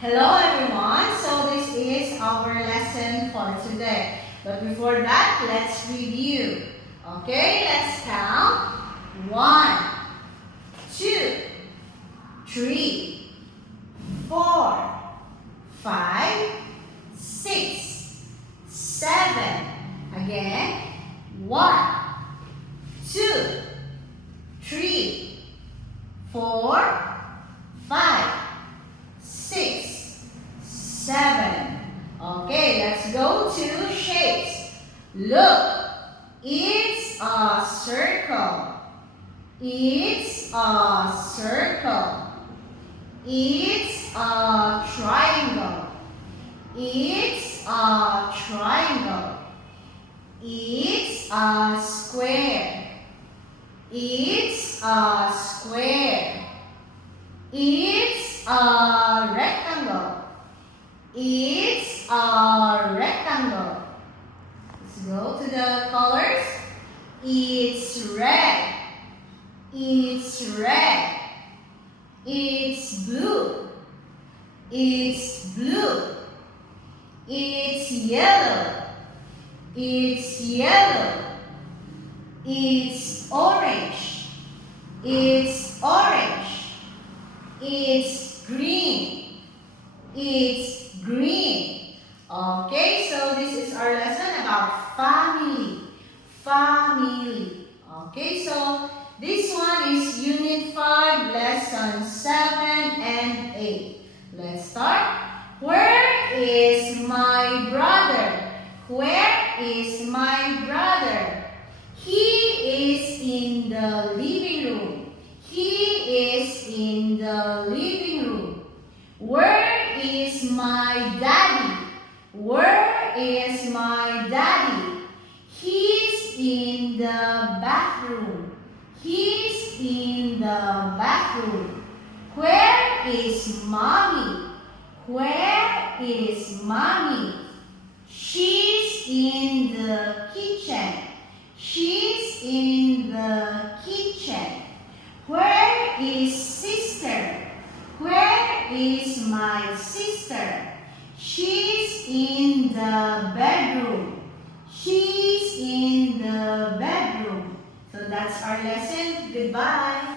Hello everyone, so this is our lesson for today. But before that, let's review. Okay, let's count. 1, 2, 3, 4, 5, 6, 7. Again. 1, 2, 3, 4, 5, 6, 7. Okay, let's go to shapes. Look, it's a circle. It's a circle. It's a triangle. It's a triangle. It's a square. It's a square. It's a rectangle. It's a rectangle. Let's go to the colors. It's red. It's red. It's blue. It's blue. It's yellow. It's yellow. It's orange. It's orange. It's green. It's green. Okay, so this is our lesson about family. Family. Okay, so this one is Unit 5, Lesson 7 and 8. Let's start. Where is my brother? Where is my brother? He is in the living room. He is in the living room. Where is my daddy? Where is my daddy? He's in the bathroom. He's in the bathroom. Where is mommy? Where is mommy? She's in the kitchen. She's in the kitchen. Where is sister? Where is my sister? She's in the bedroom. She's in the bedroom. So that's our lesson. Goodbye.